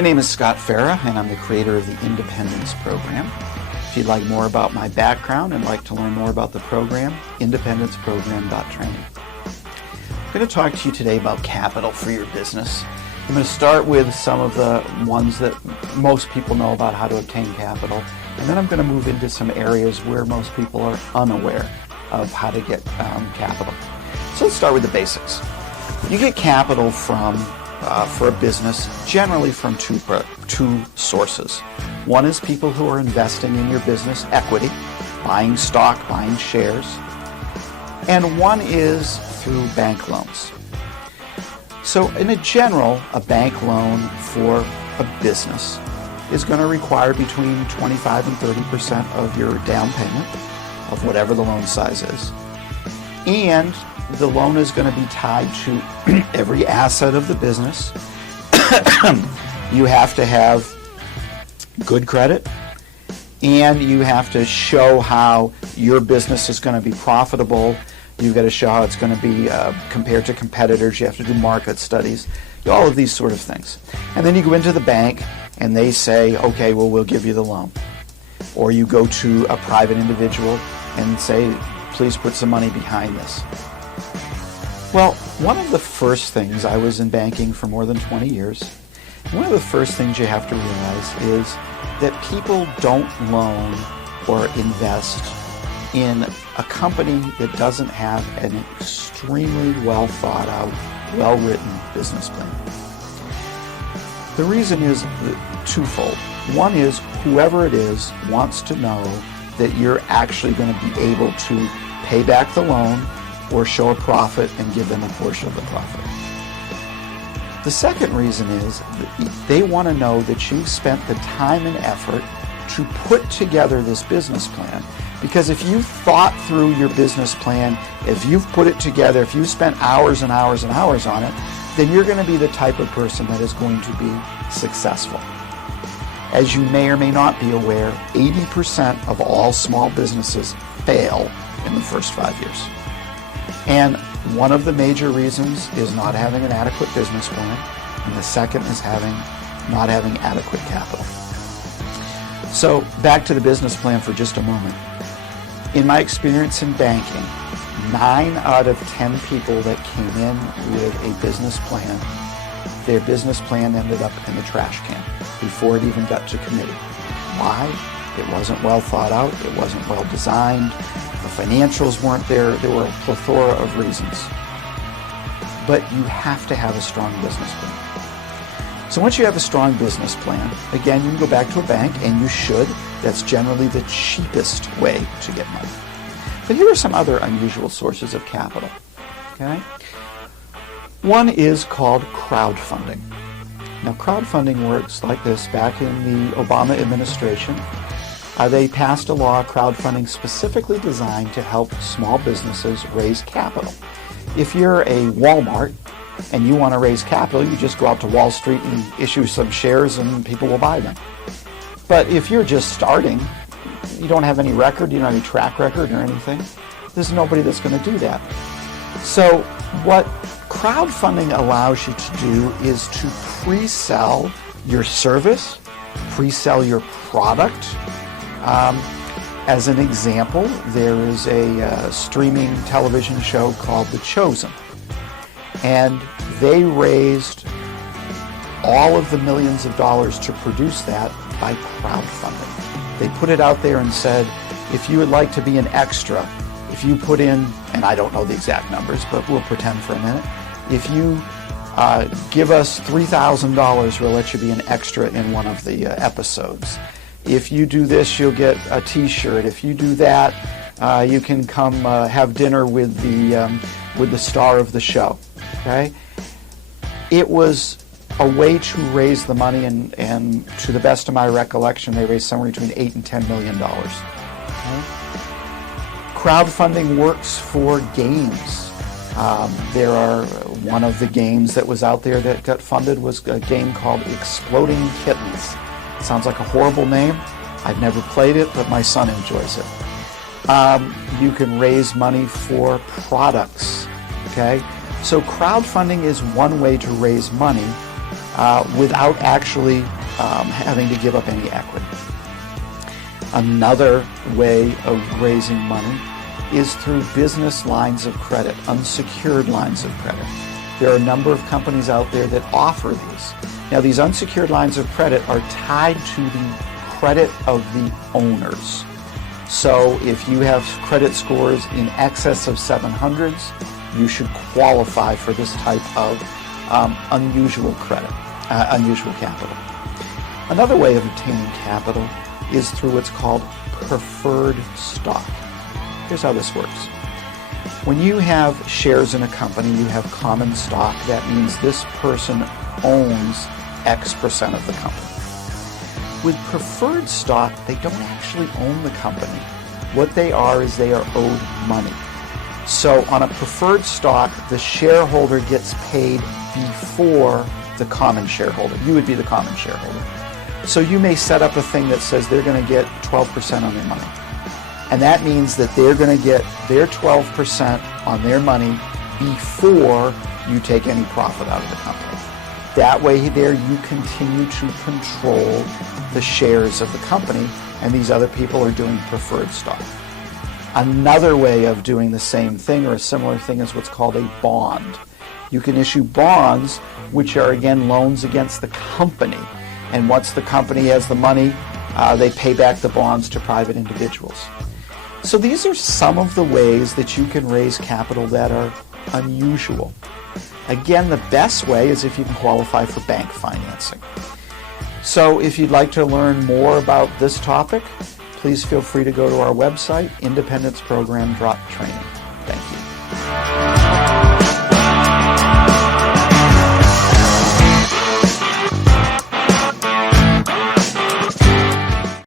My name is Scott Farah, and I'm the creator of the Independence Program. If you'd like more about my background and like to learn more about the program, independenceprogram.training. I'm going to talk to you today about capital for your business. I'm going to start with some of the ones that most people know about how to obtain capital, and then I'm going to move into some areas where most people are unaware of how to get capital. So let's start with the basics. You get capital from for a business generally from two sources. One is people who are investing in your business equity, buying stock, buying shares, and one is through bank loans. So in a general, a bank loan for a business is going to require between 25 and 30% of your down payment of whatever the loan size is. And the loan is going to be tied to every asset of the business. You have to have good credit, and you have to show how your business is going to be profitable. You've got to show how it's going to be compared to competitors. You have to do market studies, all of these sort of things. And then you go into the bank, and they say, okay, well, we'll give you the loan. Or you go to a private individual and say, please put some money behind this. Well, one of the first things, I was in banking for more than 20 years, one of the first things you have to realize is that people don't loan or invest in a company that doesn't have an extremely well thought out, well-written business plan. The reason is twofold. One is whoever it is wants to know that you're actually going to be able to pay back the loan or show a profit and give them a portion of the profit. The second reason is that they want to know that you've spent the time and effort to put together this business plan, because if you've thought through your business plan, if you've put it together, if you've spent hours and hours and hours on it, then you're going to be the type of person that is going to be successful. As you may or may not be aware, 80% of all small businesses fail in the first 5 years. And one of the major reasons is not having an adequate business plan, and the second is not having adequate capital. So back to the business plan for just a moment. In my experience in banking, 9 out of 10 people that came in with a business plan, their business plan ended up in the trash can before it even got to committee. Why? It wasn't well thought out, it wasn't well designed, the financials weren't there, there were a plethora of reasons. But you have to have a strong business plan. So once you have a strong business plan, again, you can go back to a bank, and you should. That's generally the cheapest way to get money. But here are some other unusual sources of capital. Okay? One is called crowdfunding. Now, crowdfunding works like this. Back in the Obama administration, they passed a law, crowdfunding, specifically designed to help small businesses raise capital. If you're a Walmart and you want to raise capital, you just go out to Wall Street and issue some shares and people will buy them. But if you're just starting, you don't have any record, you don't have any track record or anything, there's nobody that's going to do that. So what crowdfunding allows you to do is to pre-sell your service, pre-sell your product. As an example, there is a streaming television show called The Chosen, and they raised all of the millions of dollars to produce that by crowdfunding. They put it out there and said, if you would like to be an extra, if you put in, and I don't know the exact numbers, but we'll pretend for a minute, if you give us $3,000, we'll let you be an extra in one of the episodes. If you do this, you'll get a t-shirt. If you do that, you can come have dinner with the star of the show. Okay? It was a way to raise the money, and to the best of my recollection, they raised somewhere between $8 and $10 million. Okay? Crowdfunding works for games. There are one of the games that was out there that got funded was a game called Exploding Kittens. It sounds like a horrible name. I've never played it, but my son enjoys it. You can raise money for products. Okay, so crowdfunding is one way to raise money, without actually having to give up any equity. Another way of raising money is through business lines of credit, unsecured lines of credit. There are a number of companies out there that offer these. Now, these unsecured lines of credit are tied to the credit of the owners. So if you have credit scores in excess of 700s, you should qualify for this type of unusual credit, unusual capital. Another way of obtaining capital is through what's called preferred stock. Here's how this works. When you have shares in a company, you have common stock. That means this person owns X% of the company. With preferred stock, they don't actually own the company. What they are is they are owed money. So on a preferred stock, the shareholder gets paid before the common shareholder. You would be the common shareholder. So you may set up a thing that says they're going to get 12% on their money. And that means that they're going to get their 12% on their money before you take any profit out of the company. That way there you continue to control the shares of the company, and these other people are doing preferred stock. Another way of doing the same thing or a similar thing is what's called a bond. You can issue bonds, which are again loans against the company. And once the company has the money, they pay back the bonds to private individuals. So these are some of the ways that you can raise capital that are unusual. Again, the best way is if you can qualify for bank financing. So if you'd like to learn more about this topic, please feel free to go to our website, independenceprogram.training.